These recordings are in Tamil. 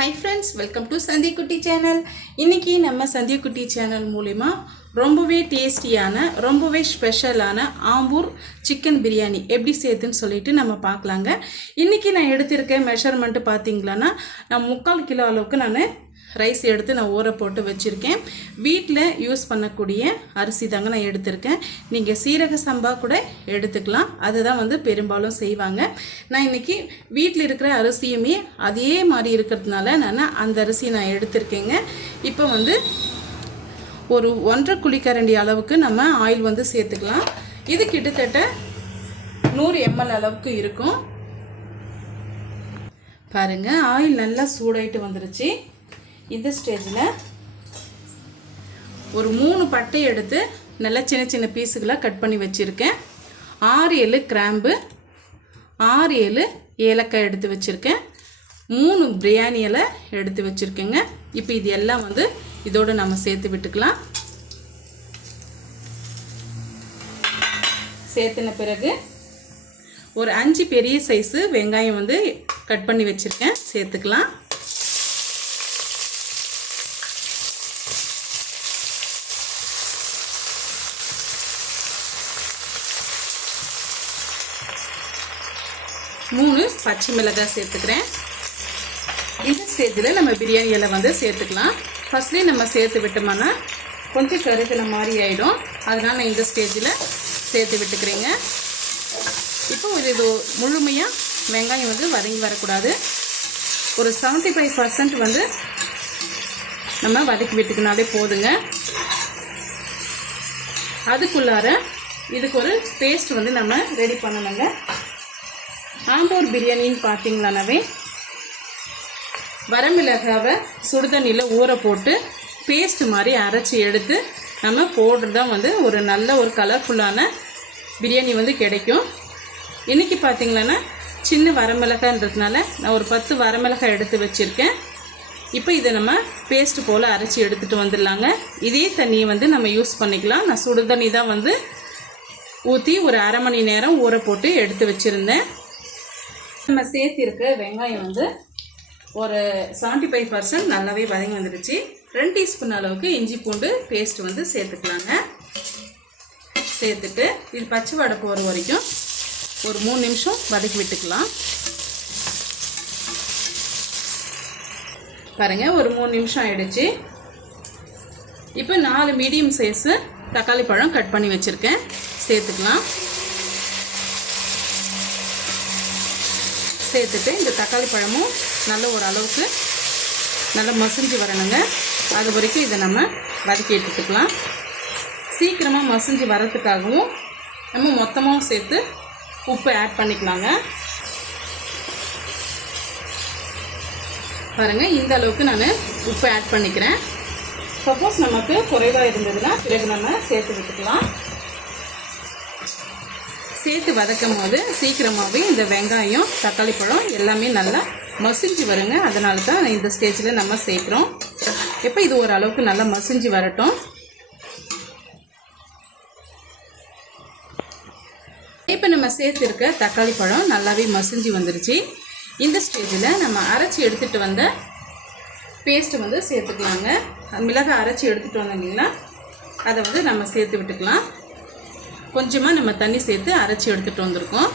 Hi friends welcome to Chandhikutti channel இன்றைக்கி நம்ம சந்திக்குட்டி சேனல் மூலிமா ரொம்பவே டேஸ்டியான ரொம்பவே ஸ்பெஷலான ஆம்பூர் சிக்கன் பிரியாணி எப்படி செய்யுதுன்னு சொல்லிட்டு நம்ம பார்க்கலாங்க. இன்றைக்கி நான் எடுத்திருக்க மெஷர்மெண்ட்டு பார்த்தீங்களான்னா நான் முக்கால் கிலோ அளவுக்கு நான் ரைஸ் எடுத்து நான் ஊற போட்டு வச்சுருக்கேன். வீட்டில் யூஸ் பண்ணக்கூடிய அரிசி தாங்க நான் எடுத்திருக்கேன். நீங்கள் சீரக சம்பா கூட எடுத்துக்கலாம். அதுதான் வந்து பெரும்பாலும் செய்வாங்க. நான் இன்றைக்கி வீட்டில் இருக்கிற அரிசியுமே அதே மாதிரி இருக்கிறதுனால நான் அந்த அரிசி நான் எடுத்திருக்கேங்க. இப்போ வந்து ஒரு ஒன்றரை குழிக்கரண்டி அளவுக்கு நம்ம ஆயில் வந்து சேர்த்துக்கலாம். இது கிட்டத்தட்ட நூறு எம்எல் அளவுக்கு இருக்கும். பாருங்கள் ஆயில் நல்லா சூடாயிட்டு வந்துருச்சு. இந்த ஸ்டேஜில் ஒரு மூணு பட்டை எடுத்து நல்லா சின்ன சின்ன பீஸுகளாக கட் பண்ணி வச்சுருக்கேன். ஆறு ஏழு கிராம்பு ஆறு ஏழு ஏலக்காய் எடுத்து வச்சுருக்கேன். மூணு பிரியாணி இலை எடுத்து வச்சுருக்கேங்க. இப்போ இது எல்லாம் வந்து இதோடு நம்ம சேர்த்து விட்டுக்கலாம். சேர்த்துன பிறகு ஒரு அஞ்சு பெரிய சைஸு வெங்காயம் வந்து கட் பண்ணி வச்சுருக்கேன். சேர்த்துக்கலாம். மூணு பச்சை மிளகாய் சேர்த்துக்கிறேன். இந்த ஸ்டேஜில் நம்ம பிரியாணி இலை வந்து சேர்த்துக்கலாம். ஃபஸ்ட்லேயே நம்ம சேர்த்து விட்டோம்னா கொஞ்சம் கருகின மாதிரி ஆகிடும் அதனால் நான் இந்த ஸ்டேஜில் சேர்த்து விட்டுக்கிறேங்க. இப்போ இது இது முழுமையாக வெங்காயம் வந்து வதங்கி வரக்கூடாது. ஒரு செவன்ட்டி ஃபைவ் பர்சன்ட் வந்து நம்ம வதக்கி விட்டுக்கினாலே போதுங்க. அதுக்குள்ளார இதுக்கு ஒரு பேஸ்ட் வந்து நம்ம ரெடி பண்ணணுங்க. ஆம்பூர் பிரியாணின்னு பார்த்தீங்களானாவே வரமிளகாவை சுடுதண்ணியில் ஊற போட்டு பேஸ்ட் மாதிரி அரைச்சி எடுத்து நம்ம போடுறது வந்து ஒரு நல்ல ஒரு கலர்ஃபுல்லான பிரியாணி வந்து கிடைக்கும். இன்றைக்கி பார்த்தீங்களன்னா சின்ன வரமிளகான்றதுனால நான் ஒரு பத்து வரமிளகாய் எடுத்து வச்சுருக்கேன். இப்போ இதை நம்ம பேஸ்ட் போல் அரைச்சி எடுத்துகிட்டு வந்துடலாங்க. இதே தண்ணியை வந்து நம்ம யூஸ் பண்ணிக்கலாம். நான் சுடுதண்ணி தான் வந்து ஊற்றி ஒரு அரை மணி நேரம் ஊற போட்டு எடுத்து வச்சுருந்தேன். நம்ம சேர்த்திருக்க வெங்காயம் வந்து ஒரு செவன்ட்டி ஃபைவ் பர்சன்ட் நல்லாவே வதங்கி வந்துடுச்சு. ரெண்டு டீஸ்பூன் அளவுக்கு இஞ்சி பூண்டு பேஸ்ட் வந்து சேர்த்துக்கலாங்க. சேர்த்துட்டு இது பச்சை வடை போகிற வரைக்கும் ஒரு மூணு நிமிஷம் வதக்கி விட்டுக்கலாம். பாருங்கள் ஒரு மூணு நிமிஷம் ஆயிடுச்சு. இப்போ நாலு மீடியம் சைஸு தக்காளி பழம் கட் பண்ணி வச்சுருக்கேன். சேர்த்துக்கலாம். சேர்த்துட்டு இந்த தக்காளி பழமும் நல்ல ஒரு அளவுக்கு நல்லா மசிஞ்சு வரணுங்க. அது வரைக்கும் இதை நம்ம வதக்கி எடுத்துக்கலாம். சீக்கிரமாக மசிஞ்சு வரத்துக்காகவும் நம்ம மொத்தமாக சேர்த்து உப்பு ஆட் பண்ணிக்கலாங்க. பாருங்கள் இந்த அளவுக்கு நான் உப்பு ஆட் பண்ணிக்கிறேன். சப்போஸ் நமக்கு குறைவாக இருந்ததுன்னா பிறகு நம்ம சேர்த்து விட்டுக்கலாம். சேர்த்து வதக்கும் போது சீக்கிரமாகவே இந்த வெங்காயம் தக்காளி பழம் எல்லாமே நல்லா மசிஞ்சு வருங்க. அதனால தான் இந்த ஸ்டேஜில் நம்ம சேர்க்குறோம். எப்போ இது ஓரளவுக்கு நல்லா மசிஞ்சு வரட்டும். இப்போ நம்ம சேர்த்துருக்க தக்காளி பழம் நல்லாவே மசிஞ்சு வந்துருச்சு. இந்த ஸ்டேஜில் நம்ம அரைச்சி எடுத்துகிட்டு வந்த பேஸ்ட்டு வந்து சேர்த்துக்கலாங்க. மிளகாய் அரைச்சி எடுத்துகிட்டு வந்தோம் இல்லைங்களா? அதை வந்து நம்ம சேர்த்து விட்டுக்கலாம். கொஞ்சமாக நம்ம தண்ணி சேர்த்து அரைச்சி எடுத்துகிட்டு வந்திருக்கோம்.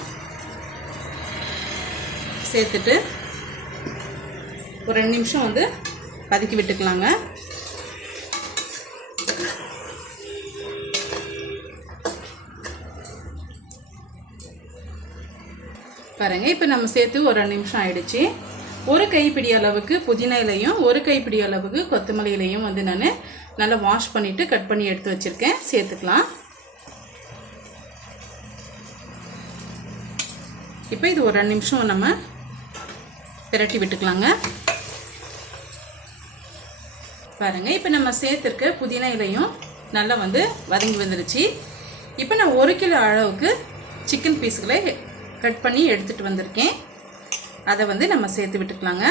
சேர்த்துட்டு ஒரு ரெண்டு நிமிஷம் வந்து பதுக்கி விட்டுக்கலாங்க. பாருங்கள் இப்போ நம்ம சேர்த்து ஒரு ரெண்டு நிமிஷம் ஆயிடுச்சு. ஒரு கைப்பிடி அளவுக்கு புதினா இலையும் ஒரு கைப்பிடி அளவுக்கு கொத்தமல்லி இலையும் வந்து நான் நல்லா வாஷ் பண்ணிவிட்டு கட் பண்ணி எடுத்து வச்சுருக்கேன். சேர்த்துக்கலாம். இப்போ இது ஒரு ரெண்டு நிமிஷம் நம்ம பிரட்டி விட்டுக்கலாங்க. பாருங்கள் இப்போ நம்ம சேர்த்துருக்க புதினா இலையும் நல்லா வந்து வதங்கி வந்துருச்சு. இப்போ நான் ஒரு கிலோ அளவுக்கு சிக்கன் பீஸுகளை கட் பண்ணி எடுத்துகிட்டு வந்திருக்கேன். அதை வந்து நம்ம சேர்த்து விட்டுக்கலாங்க.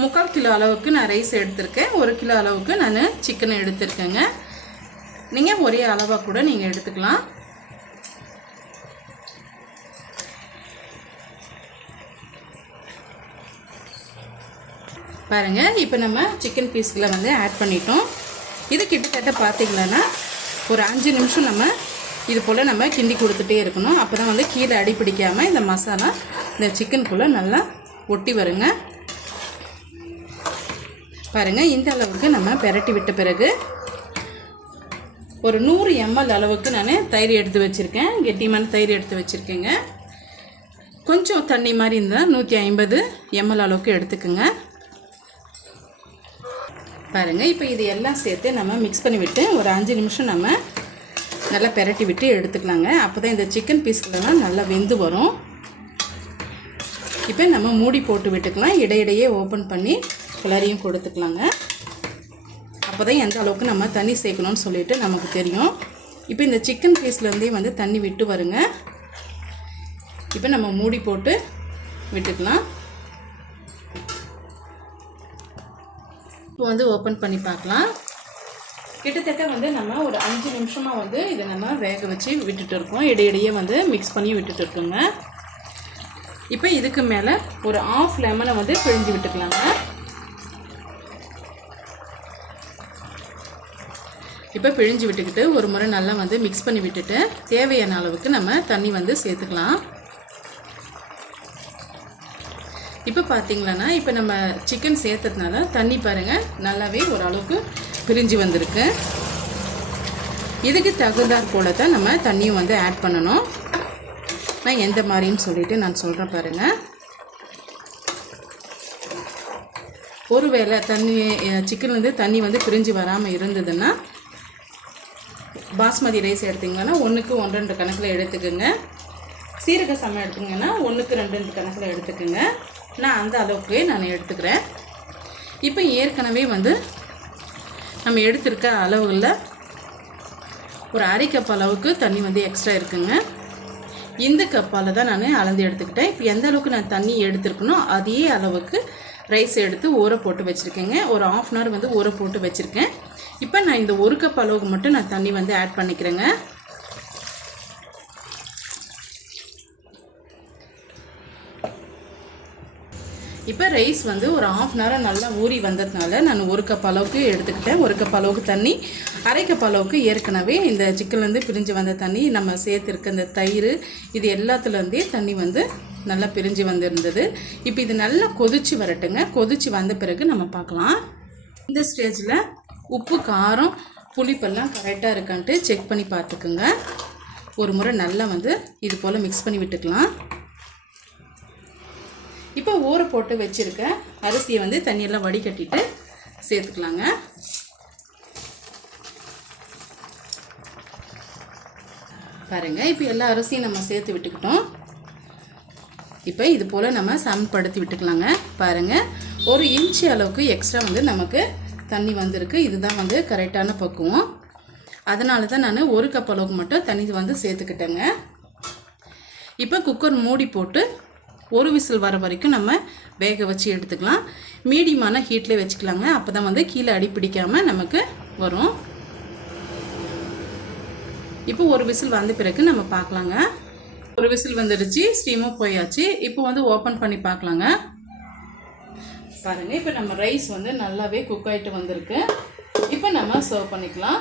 முக்கால் கிலோ அளவுக்கு நான் ரைஸ் எடுத்திருக்கேன். ஒரு கிலோ அளவுக்கு நான் சிக்கனை எடுத்திருக்கேங்க. நீங்கள் ஒரே அளவாக கூட நீங்கள் எடுத்துக்கலாம். பாருங்கள் இப்போ நம்ம சிக்கன் பீஸ்களை வந்து ஆட் பண்ணிட்டோம். இது கிட்டத்தட்ட பார்த்திங்கன்னா ஒரு அஞ்சு நிமிஷம் நம்ம இது போல் நம்ம கிண்டி கொடுத்துட்டே இருக்கணும். அப்போ தான் வந்து கீழே அடி பிடிக்காமல் இந்த மசாலா இந்த சிக்கனுக்குள்ளே நல்லா ஒட்டி வருங்க. பாருங்கள் இந்த அளவுக்கு நம்ம பெரட்டி விட்ட பிறகு ஒரு நூறு எம்எல் அளவுக்கு நான் தயிர் எடுத்து வச்சுருக்கேன். கெட்டியமான தயிர் எடுத்து வச்சுருக்கேங்க. கொஞ்சம் தண்ணி மாதிரி இருந்தால் நூற்றி ஐம்பது எம்எல் அளவுக்கு எடுத்துக்கோங்க. பாருங்கள் இப்போ இது எல்லாம் சேர்த்து நம்ம மிக்ஸ் பண்ணி விட்டு ஒரு அஞ்சு நிமிஷம் நம்ம நல்லா பெரட்டி விட்டு எடுத்துக்கலாங்க. அப்போ தான் இந்த சிக்கன் பீஸ்களெல்லாம் நல்லா வெந்து வரும். இப்போ நம்ம மூடி போட்டு விட்டுக்கலாம். இடையிடையே ஓப்பன் பண்ணி கிளறியும் கொடுத்துக்கலாங்க. அப்போ தான் எந்த அளவுக்கு நம்ம தண்ணி சேர்க்கணும்னு சொல்லிட்டு நமக்கு தெரியும். இப்போ இந்த சிக்கன் பீஸ்லேருந்தே வந்து தண்ணி விட்டு வருங்க. இப்போ நம்ம மூடி போட்டு விட்டுக்கலாம். இப்போ வந்து ஓப்பன் பண்ணி பார்க்கலாம். கிட்டத்தட்ட வந்து நம்ம ஒரு அஞ்சு நிமிஷமாக வந்து இதை நம்ம வேக வச்சு விட்டுட்டு இருக்கோம். இடையிடையே வந்து மிக்ஸ் பண்ணி விட்டுட்டு இருக்கோங்க. இப்போ இதுக்கு மேலே ஒரு ஆஃப் லெமனை வந்து பிழிஞ்சு விட்டுக்கலாங்க. இப்போ பிழிஞ்சு விட்டுக்கிட்டு ஒரு முறை நல்லா வந்து மிக்ஸ் பண்ணி விட்டுட்டு தேவையான அளவுக்கு நம்ம தண்ணி வந்து சேர்த்துக்கலாம். இப்போ பார்த்தீங்களன்னா இப்போ நம்ம சிக்கன் சேர்த்ததுனால தண்ணி பாருங்கள் நல்லாவே ஓரளவுக்கு பிரிஞ்சு வந்திருக்கு. இதுக்கு தகுந்தாற் போல தான் நம்ம தண்ணியும் வந்து ஆட் பண்ணணும். நான் எந்த மாதிரின்னு சொல்லிட்டு நான் சொல்கிறேன் பாருங்கள் ஒருவேளை தண்ணி சிக்கன் வந்து தண்ணி வந்து பிரிஞ்சு வராமல் இருந்ததுன்னா பாஸ்மதி ரைஸ் எடுத்திங்கன்னா ஒன்றுக்கு ஒன்று ரெண்டு கணக்கில் எடுத்துக்கோங்க. சீரக சமம் எடுத்திங்கன்னா ஒன்றுக்கு ரெண்டு ரெண்டு கணக்கில் எடுத்துக்கோங்க. நான் அந்த அளவுக்கு நான் எடுத்துக்கிறேன். இப்போ ஏற்கனவே வந்து நம்ம எடுத்திருக்க அளவுகளில் ஒரு அரை கப் அளவுக்கு தண்ணி வந்து எக்ஸ்ட்ரா இருக்குங்க. இந்த கப்பால் தான் நான் அளந்து எடுத்துக்கிட்டேன். இப்போ எந்த அளவுக்கு நான் தண்ணி எடுத்துருக்கனோ அதே அளவுக்கு ரைஸ் எடுத்து ஊற போட்டு வச்சுருக்கேங்க. ஒரு ஆஃப் அன் ஹவர் வந்து ஊற போட்டு வச்சுருக்கேன். இப்போ நான் இந்த ஒரு கப் அளவுக்கு மட்டும் நான் தண்ணி வந்து ஆட் பண்ணிக்கிறேங்க. இப்போ ரைஸ் வந்து ஒரு ஆஃப் அன் ஹவராக நல்லா ஊறி வந்ததுனால நான் ஒரு கப் அளவுக்கு எடுத்துக்கிட்டேன். ஒரு கப் அளவுக்கு தண்ணி அரை கப் அளவுக்கு ஏற்கனவே இந்த சிக்கன்லேருந்து பிரிஞ்சு வந்த தண்ணி நம்ம சேர்த்துருக்க இந்த தயிர் இது எல்லாத்துலேருந்தே தண்ணி வந்து நல்லா பிரிஞ்சு வந்திருந்தது. இப்போ இது நல்லா கொதிச்சு வரட்டுங்க. கொதிச்சு வந்த பிறகு நம்ம பார்க்கலாம். இந்த ஸ்டேஜில் உப்பு காரம் புளிப்பெல்லாம் கரெக்டாக இருக்கான்ட்டு செக் பண்ணி பார்த்துக்குங்க. ஒரு முறை நல்லா வந்து இது போல் மிக்ஸ் பண்ணி விட்டுக்கலாம். இப்போ ஊற போட்டு வச்சுருக்க அரிசியை வந்து தண்ணியெல்லாம் வடிகட்டிட்டு சேர்த்துக்கலாங்க. பாருங்கள் இப்போ எல்லா அரிசியும் நம்ம சேர்த்து விட்டுக்கிட்டோம். இப்போ இது போல் நம்ம சமப்படுத்தி விட்டுக்கலாங்க. பாருங்கள் ஒரு இன்ச்சு அளவுக்கு எக்ஸ்ட்ரா வந்து நமக்கு தண்ணி வந்திருக்கு. இதுதான் வந்து கரெக்டான பக்குவம். அதனால தான் நான் ஒரு கப் அளவுக்கு மட்டும் தண்ணி வந்து சேர்த்துக்கிட்டேங்க. இப்போ குக்கர் மூடி போட்டு ஒரு விசில் வர வரைக்கும் நம்ம வேக வச்சு எடுத்துக்கலாம். மீடியமான ஹீட்டில் வச்சுக்கலாங்க. அப்போ தான் வந்து கீழே அடி பிடிக்காமல் நமக்கு வரும். இப்போ ஒரு விசில் வந்த பிறகு நம்ம பார்க்கலாங்க. ஒரு விசில் வந்துடுச்சு ஸ்டீமும் போயாச்சு. இப்போ வந்து ஓப்பன் பண்ணி பார்க்கலாங்க. பாருங்கள் இப்போ நம்ம ரைஸ் வந்து நல்லாவே குக் ஆகிட்டு வந்திருக்கு. இப்போ நம்ம சர்வ் பண்ணிக்கலாம்.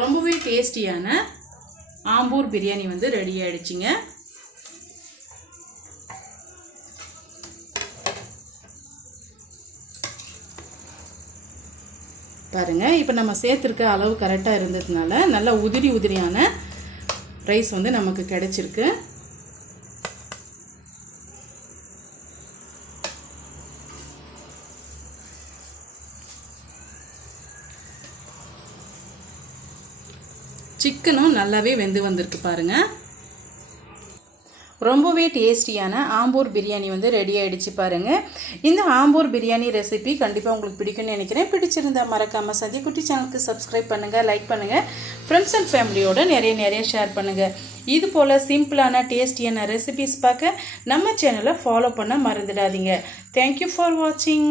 ரொம்பவே டேஸ்டியான ஆம்பூர் பிரியாணி வந்து ரெடி ஆகிடுச்சிங்க பாருங்கள் இப்போ நம்ம சேர்த்துருக்க அளவு கரெக்டாக இருந்ததுனால நல்லா உதிரி உதிரியான ரைஸ் வந்து நமக்கு கிடைச்சிருக்கு. சிக்கனும் நல்லாவே வெந்து வந்திருக்கு பாருங்கள் ரொம்பவே டேஸ்டியான ஆம்பூர் பிரியாணி வந்து ரெடி ஆகிடுச்சு பாருங்கள் இந்த ஆம்பூர் பிரியாணி ரெசிபி கண்டிப்பாக உங்களுக்கு பிடிக்கும்னு நினைக்கிறேன். பிடிச்சிருந்தா மறக்காமல் சதிக்குட்டி சேனலுக்கு சப்ஸ்கிரைப் பண்ணுங்கள் லைக் பண்ணுங்கள் ஃப்ரெண்ட்ஸ் அண்ட் ஃபேமிலியோடு நிறைய நிறைய ஷேர் பண்ணுங்கள் இது போல் சிம்பிளான டேஸ்டியான ரெசிபிஸ் பார்க்க நம்ம சேனலை ஃபாலோ பண்ண மறந்துடாதீங்க. தேங்க்யூ ஃபார் வாட்சிங்